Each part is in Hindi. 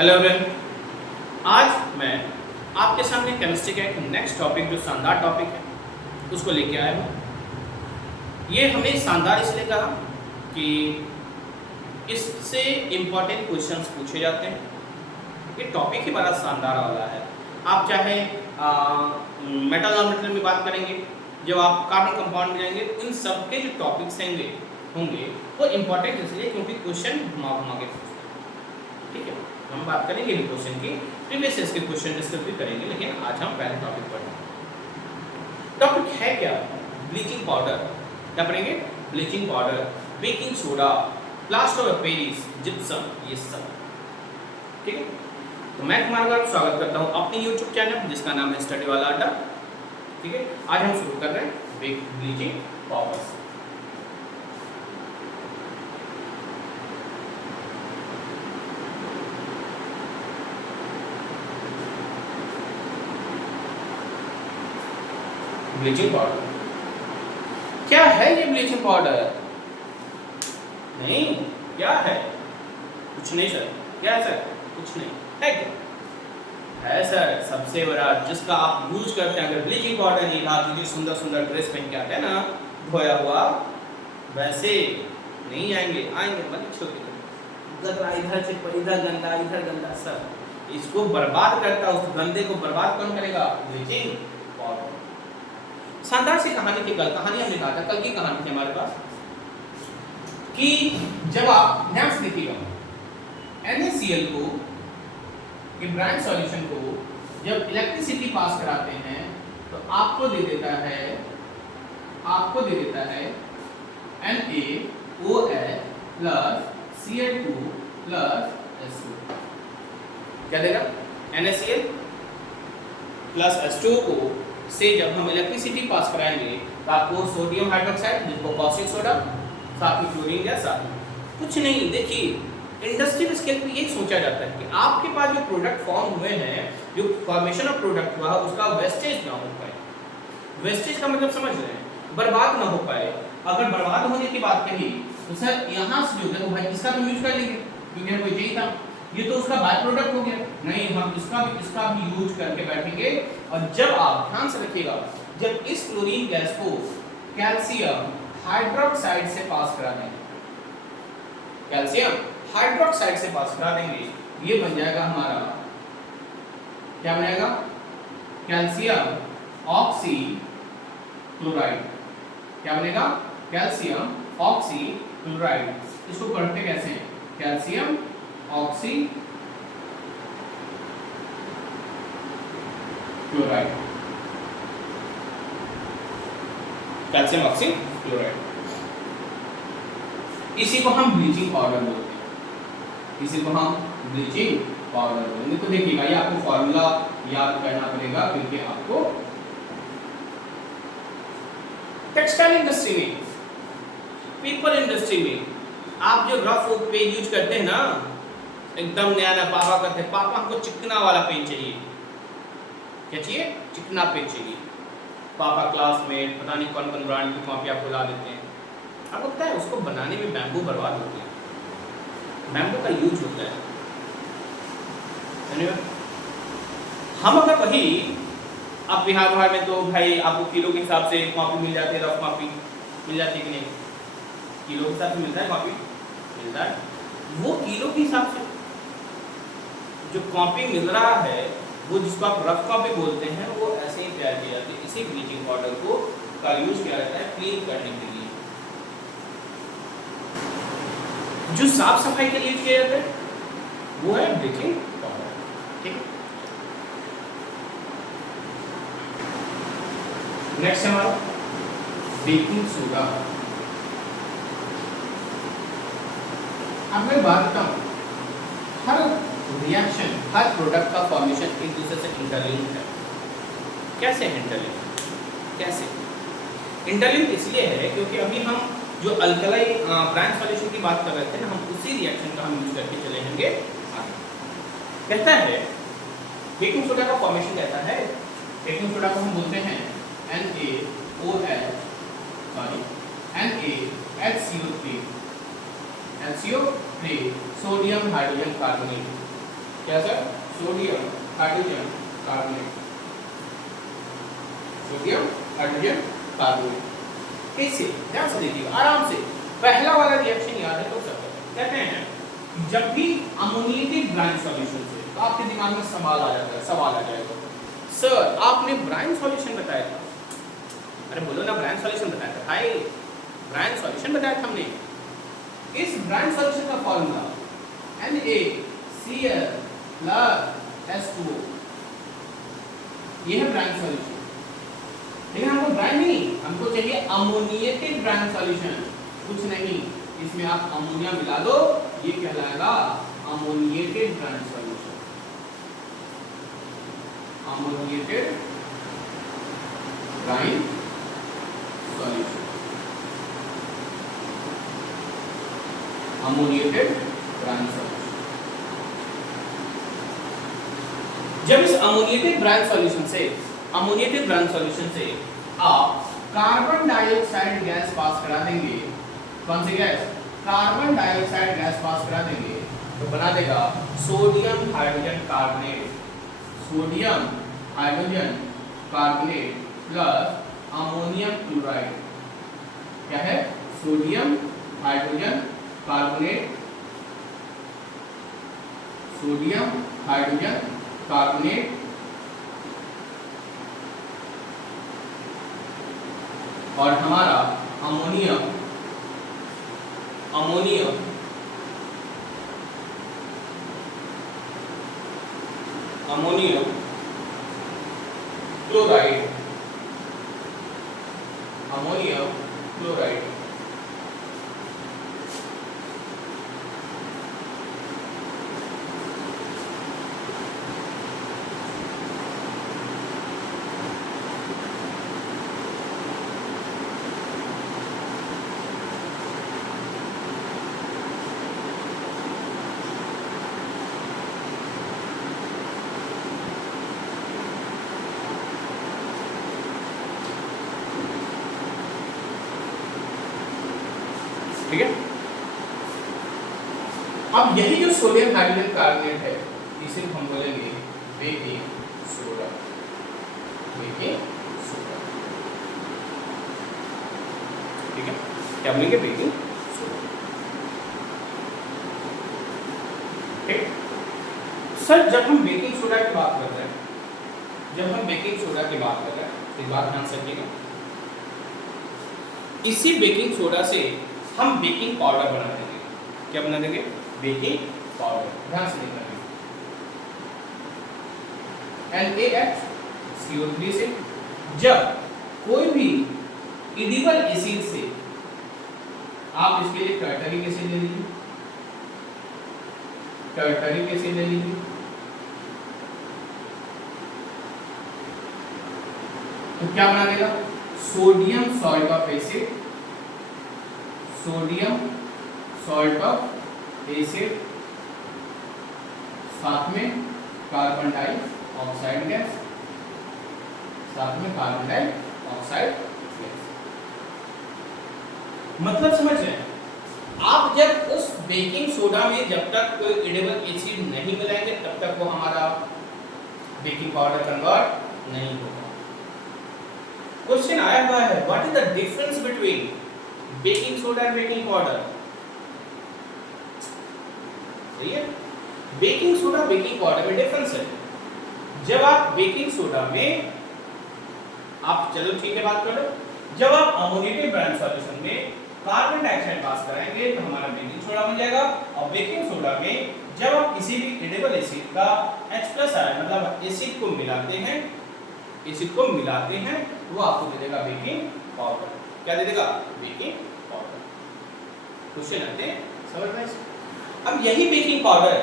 हेलो एवरीवन, आज मैं आपके सामने केमिस्ट्री का एक नेक्स्ट टॉपिक जो शानदार टॉपिक है उसको लेके आया हूँ। ये हमने शानदार इसलिए कहा कि इससे इम्पोर्टेंट क्वेश्चंस पूछे जाते हैं। ये टॉपिक ही बड़ा शानदार वाला है। आप चाहे मेटल और मेटल में बात करेंगे, जब आप कार्बन कंपाउंड में जाएंगे, उन सब के जो टॉपिक्स होंगे वो इम्पोर्टेंट इसलिए क्योंकि क्वेश्चन घुमा के पूछते हैं। ठीक है, हम बात करेंगे इन क्वेश्चन की, प्रीवियस ईयर के क्वेश्चन डिस्कस भी करेंगे, लेकिन आज हम पहले टॉपिक पढ़ेंगे। टॉपिक है क्या? Bleaching powder. क्या पढ़ेंगे? Bleaching powder, baking soda, plaster of Paris, gypsum, ये सब। ठीक है, तो मैं तुम्हारा स्वागत करता हूँ अपने YouTube चैनल जिसका नाम है स्टडी वाला अड्डा। ठीक है, आज हम शुरू कर रहे हैं ब्लीचिंग पाउडर से। ब्लीचिंग पाउडर क्या है? ये ब्लीचिंग पाउडर नहीं, क्या है? कुछ नहीं सर। क्या है सर? कुछ नहीं है। क्या है सर? सबसे बड़ा जिसका आप यूज करते हैं। अगर ब्लीचिंग पाउडर नहीं था तो सुंदर सुंदर ड्रेस पहन के आते हैं ना, धोया हुआ, वैसे नहीं आएंगे मतलब छोटे गंदा, इधर से इधर गंदा, इधर गंदा। सर इसको बर्बाद करता, उस गंदे को बर्बाद कौन करेगा? Bleaching powder. शानदार सी कहानी थी, कल कहानी हमने कहा था, कल की कहानी थी हमारे पास कि जब आप ध्यान से देखिएगा, NaCl को, ये ब्रांड सॉल्यूशन को जब इलेक्ट्रिसिटी पास कराते हैं तो आपको दे देता है NaOH plus Cl2 plus H2। क्या देगा? NaCl प्लस H2 को से जब हम इलेक्ट्रिसिटी पास कराएंगे तो आपको सोडियम हाइड्रोक्साइड, जिसको कॉस्टिक सोडा, साथ में क्लोरीन गैस, साथ में कुछ नहीं। देखिए इंडस्ट्रियल स्केल पे ये सोचा जाता है कि आपके पास जो प्रोडक्ट फॉर्म हुए हैं, जो फॉर्मेशन ऑफ प्रोडक्ट हुआ, उसका वेस्टेज ना हो पाए। वेस्टेज का मतलब समझ रहे हैं? बर्बाद ना हो पाए। अगर बर्बाद होने की बात कही तो सर यहाँ से जो देखो भाई, इसका तो यूज कर लेंगे क्योंकि हमें चाहिए था, ये तो उसका बाय प्रोडक्ट हो गया। नहीं, हम इसका भी यूज करके बैठेंगे। और जब आप ध्यान से रखिएगा, जब इस क्लोरीन गैस को कैल्शियम हाइड्रोक्साइड से पास करा देंगे, कैल्शियम हाइड्रोक्साइड से पास करा देंगे, ये बन जाएगा हमारा, क्या बनेगा? Calcium oxy chloride. क्या बनेगा? Calcium oxy chloride. इसको पढ़ते कैसे हैं? Calcium oxy chloride, calcium oxy chloride. इसी को हम ब्लीचिंग पाउडर बोलते हैं। इसी को हम ब्लीचिंग पाउडर बोलेंगे। तो देखिएगा, ये आपको फॉर्मूला याद करना पड़ेगा क्योंकि आपको टेक्सटाइल इंडस्ट्री में, पेपर इंडस्ट्री में आप जो रफ पेज यूज करते हैं ना, एकदम नया नया, पापा कहते हैं पापा हमको चिकना वाला पेन चाहिए। क्या चाहिए? चिकना पेन चाहिए। पापा क्लास में पता नहीं कौन कौन ब्रांड की कॉपी आपको ला देते हैं। आपको पता है उसको बनाने में बैम्बू बर्बाद होते हैं, बैम्बू का यूज होता है। हम अगर वही, अब बिहार में तो भाई आपको किलो के हिसाब से कॉपी मिल जाती है, रफ कॉपी मिल जाती है कि नहीं? किलो के हिसाब से मिलता है, कॉपी मिलता है। वो किलो के हिसाब से जो कॉपी मिल रहा है, वो जिसको आप रफ कॉपी बोलते हैं, वो ऐसे ही तैयार की जाती है। इसी ब्लीचिंग पाउडर को का यूज किया जाता है क्लीन करने के लिए। जो साफ सफाई के लिए यूज किया जाता है वो है ब्लीचिंग पाउडर। ठीक है, नेक्स्ट हमारा बेकिंग सोडा। अब मैं बात करता हूँ, हर रिएक्शन, हर प्रोडक्ट का फॉर्मेशन एक दूसरे से इंटरलिंक्ड है। कैसे इंटरलिंक्ड? कैसे इंटरलिंक्ड? इसलिए है क्योंकि अभी हम जो अल्कलाई ब्रांड सॉल्यूशन की बात कर रहे थे ना, हम उसी रिएक्शन का हम यूज करके चले जाएंगे आगे। कहता है बेकिंग सोडा का फॉर्मेशन कहता है, बेकिंग सोडा को हम बोलते हैं NaHCO3 सोडियम हाइड्रोजन कार्बोनेट। क्या sir? Sodium hydrogen carbonate, sodium hydrogen carbonate. कैसे? ध्यान से देखिएगा आराम से, पहला वाला रिएक्शन याद है तो सब कहते हैं जब भी अमोनिएटेड ब्राइन सॉल्यूशन से, तो आपके दिमाग में सवाल आ जाता है, सवाल आ जाएगा सर आपने ब्राइन सॉल्यूशन बताया था, अरे बोलो ना ब्राइन सॉल्यूशन बताया था भाई, ब्राइन सॉल्यूशन बताया था हमने। इस ब्राइन सॉल्यूशन का फॉर्मूला NaCl + H2O, ये है ब्राइन सॉल्यूशन। लेकिन हमको ब्राइन नहीं, हमको चाहिए अमोनिएटेड ब्राइन सॉल्यूशन, कुछ नहीं, इसमें आप अमोनिया मिला दो, ये कहलाएगा ammoniated brine solution, ammoniated brine solution, ammoniated brine solution. जब इस अमोनिएटेड ब्राइन सॉल्यूशन से, अमोनिएटेड ब्राइन सॉल्यूशन से आप कार्बन डाइऑक्साइड गैस पास करा देंगे, कौन सी gas? Carbon dioxide gas pass करा देंगे, तो बना देगा sodium hydrogen carbonate, sodium hydrogen carbonate plus ammonium chloride. क्या है? Sodium hydrogen carbonate, sodium hydrogen carbonate और हमारा ammonium, ammonium ammonium chloride, ammonium chloride. ठीक है। अब यही जो सोडियम हाइड्रोजन कार्बोनेट है, इसे हम बोलेंगे बेकिंग सोडा, बेकिंग सोडा। ठीक है, क्या बोलेंगे? Baking soda. ठीक। सर जब हम बेकिंग सोडा की बात कर रहे हैं, जब हम बेकिंग सोडा की बात कर रहे हैं, इस बात ध्यान से रखिएगा, इसी बेकिंग सोडा से हम बेकिंग पाउडर बना देंगे। क्या बना देंगे? Baking powder. ध्यान से देखना, NaHCO3 से जब कोई भी एडिबल एसिड से, आप इसके लिए टर्टरिक एसिड ले लीजिए, टर्टरिक एसिड ले लीजिए, तो क्या बना देगा? Sodium salt of acid, sodium salt of acid, साथ में कार्बन डाइऑक्साइड गैस, साथ में कार्बन डाइऑक्साइड गैस। मतलब समझ रहे हैं आप? जब उस बेकिंग सोडा में जब तक कोई एडिबल एसिड नहीं मिलाएंगे तब तक वो हमारा बेकिंग पाउडर कन्वर्ट नहीं होगा। क्वेश्चन आया हुआ है, what is the difference between baking soda and baking powder? सही है, बेकिंग सोडा बेकिंग पाउडर में डिफरेंस है। जब आप बेकिंग सोडा में आप, चलो ठीक है बात करो, जब आप अमोनिएटेड ब्राइन सॉल्यूशन में कार्बन डाइऑक्साइड पास कराएंगे तो हमारा बेकिंग सोडा बन जाएगा, और बेकिंग सोडा में जब आप किसी भी एडिबल एसिड का H+ आयन मतलब एसिड को मिलाते हैं, एसिड को मिलाते हैं, वो आपको दे देगा बेकिंग पाउडर। क्या दे देगा? Baking powder. क्वेश्चन आते हैं समझ में? अब यही बेकिंग पाउडर,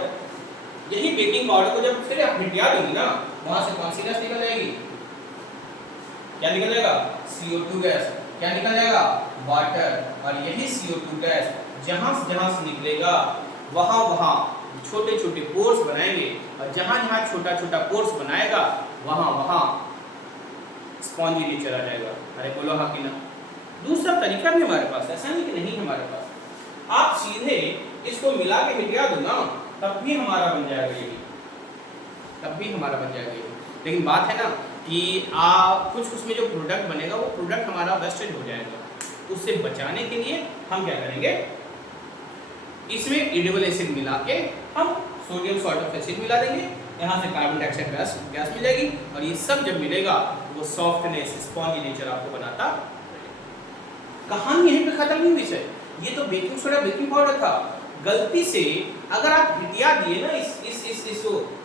यही बेकिंग पाउडर को जब फिर आप मिटा दोगे ना, वहां से कौन सी गैस निकल जाएगी? क्या निकल जाएगा? CO2 gas. क्या निकल जाएगा? वाटर। और यही CO2 गैस जहां से निकलेगा वहां वहां छोटे छोटे पोर्स बनाएंगे, और जहां जहां छोटा छोटा पोर्स बनाएगा वहां वहां स्पॉन्जी नेचर आ जाएगा। अरे बोलो हाँ कि ना? दूसरा तरीका भी हमारे पास, ऐसा नहीं कि नहीं हमारे पास। आप सीधे इसको मिला के मिटा दो ना, तब भी हमारा बन जाएगा यही। तब भी हमारा बन जाएगा ये। लेकिन बात है ना कि कुछ उसमें जो प्रोडक्ट बनेगा वो प्रोडक्ट हमारा वेस्टेज हो जाएगा। उससे बचाने के लिए हम क्या करेंगे, इसमें एडिबल एसिड मिला के हम सोडियम सॉल्ट ऑफ एसिड मिला देंगे, यहाँ से कार्बन डाइऑक्साइड गैस मिल जाएगी, और ये सब जब मिलेगा वो सॉफ्टनेस, स्पॉन्जी नेचर आपको बनाता रहेगा। कहानी यहीं पे खत्म नहीं हुई सर, ये तो बेकिंग सोडा बेकिंग पाउडर था। गलती से अगर आप हिटिया दिए ना इस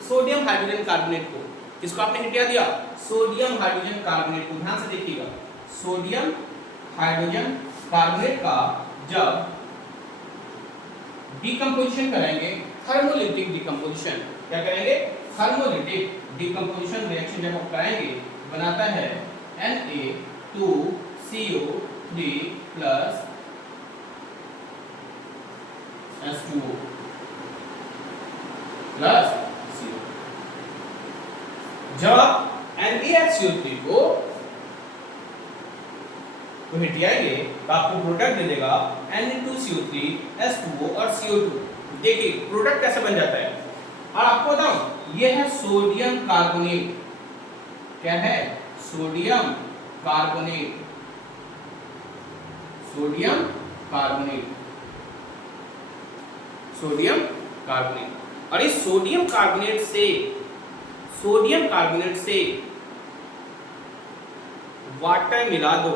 सोडियम हाइड्रोजन कार्बोनेट को, किसको आपने हिटिया दिया, सोडियम हाइड्रोजन कार्बोनेट को, ध्यान से देखिएगा, सोडियम हाइड्रोजन कार्बोनेट का जब डिकम्पोजिशन करेंगे, थर्मोलिटिक डिकम्पोजिशन, क्या करेंगे, थर्मोलिटिक डिकम्पोजिशन रिएक्शन जब हम कराएंगे, बनाता है Na2CO3 plus H2O plus CO। जब आप NaHCO3 को हिटियाएंगे तो आपको प्रोडक्ट दे देगा Na2CO3 H2O और CO2। देखिए प्रोडक्ट कैसे बन जाता है, और आपको बताऊं ये है सोडियम कार्बोनेट। क्या है, sodium carbonate, sodium carbonate, sodium carbonate. और इस सोडियम कार्बोनेट से वाटर मिला दो,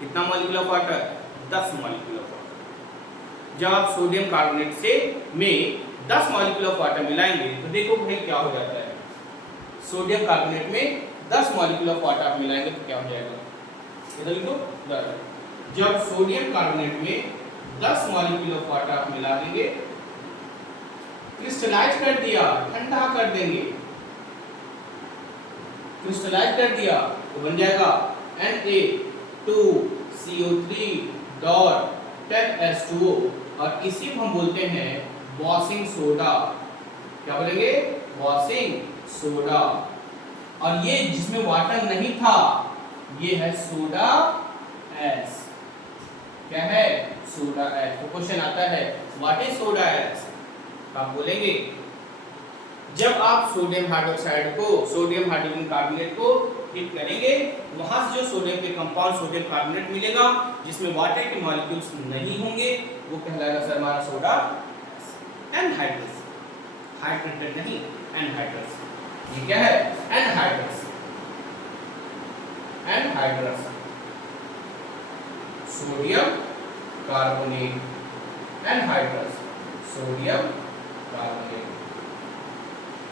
कितना molecule of water, 10 molecule of water. जब आप सोडियम कार्बोनेट से में 10 मॉलिक्यूल ऑफ वाटर मिलाएंगे तो देखो भाई क्या हो जाता है, सोडियम कार्बोनेट में 10 मॉलिक्यूल ऑफ वाटर आप मिलाएंगे तो क्या हो जाएगा, इधर लिखो 10। जब सोडियम कार्बोनेट में 10 मॉलिक्यूल ऑफ वाटर आप मिला देंगे, क्रिस्टलाइज कर दिया, ठंडा कर देंगे, क्रिस्टलाइज कर दिया तो बन जाएगा Na2CO3 डॉट 10H2O, और इसी को हम बोलते हैं वॉशिंग सोडा। क्या बोलेंगे, वॉशिंग सोडा। और ये जिसमें वाटर नहीं था ये है सोडा एस। क्या है, सोडा एस। तो क्वेश्चन आता है व्हाट इज सोडा एस, आप बोलेंगे जब आप सोडियम हाइड्रोक्साइड को, सोडियम हाइड्रोजन कार्बोनेट को हीट करेंगे, वहां से जो सोडियम के कंपाउंड सोडियम कार्बोनेट मिलेगा जिसमें वाटर के मॉलिक्यूल्स नहीं होंगे, वो कहलाएगा सर हमारा सोडा एनहाइड्रस। हाइड्रेटेड नहीं, एनहाइड्रस। ये क्या है, anhydrous, anhydrous, sodium carbonate, anhydrous, sodium carbonate.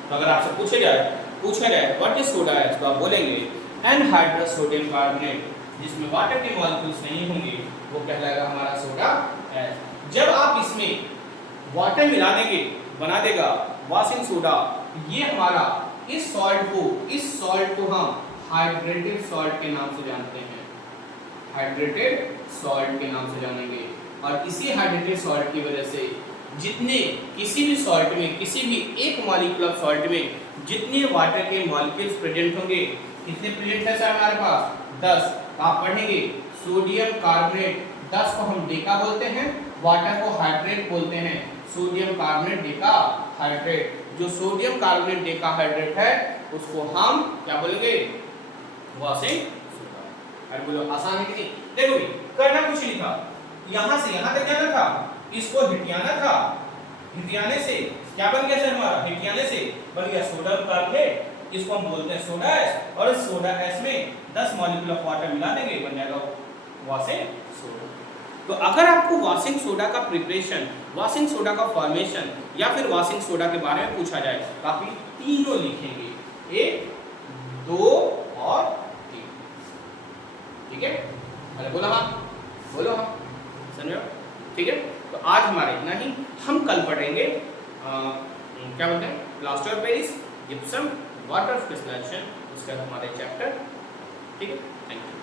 तो अगर आपसे पूछा जाए व्हाट इज सोडा एस, तो आप बोलेंगे एनहाइड्रस सोडियम कार्बोनेट, जिसमें वाटर के मॉलिक्यूल्स नहीं होंगे, वो कहलाएगा हमारा सोडा एस। जब आप इसमें वाटर मिला देंगे, बना देगा वॉशिंग सोडा। ये हमारा इस सॉल्ट को हम हाइड्रेटेड सॉल्ट के नाम से जानते हैं, हाइड्रेटेड सॉल्ट के नाम से जानेंगे। और इसी हाइड्रेटेड सॉल्ट की वजह से जितने किसी भी सॉल्ट में, किसी भी एक मॉलिक्यूल ऑफ सॉल्ट में जितने वाटर के मॉलिक्यूल्स प्रेजेंट होंगे, कितने प्रेजेंट है सर हमारे पास, 10। आप पढ़ेंगे सोडियम कार्बोनेट 10 को हम डेका बोलते हैं, वाटर को हाइड्रेट बोलते हैं, सोडियम कार्बोनेट डेका हाइड्रेट। जो सोडियम कार्बोनेट डेका हाइड्रेट है उसको हम क्या बोलेंगे, वॉशिंग सोडा। अरे बोलो आसान है कि नहीं, देखो भी करना कुछ नहीं था, यहां से यहां तक जाना था, इसको हिटियाना था, हिटियाने से क्या बन गया सर हमारा, हिटियाने से बन गया सोडियम कार्बोनेट, इसको हम बोलते हैं सोडा एस। और इस सोडा एस में 10 मॉलिक्यूल ऑफ वाटर मिला देंगे, बन जाएगा वॉशिंग सोडा। तो अगर आपको वॉशिंग सोडा का प्रिपरेशन, वॉशिंग सोडा का फॉर्मेशन या फिर वॉशिंग सोडा के बारे में पूछा जाए तो आप तीनों लिखेंगे, 1, 2 और 3। ठीक है, अरे बोलो हाँ, बोलो हाँ, समझो, ठीक है। तो आज हमारा इतना ही, हम कल पढ़ेंगे क्या बोलते हैं, plaster of Paris, gypsum, water crystallization, उसका हमारे चैप्टर। ठीक है, थैंक यू।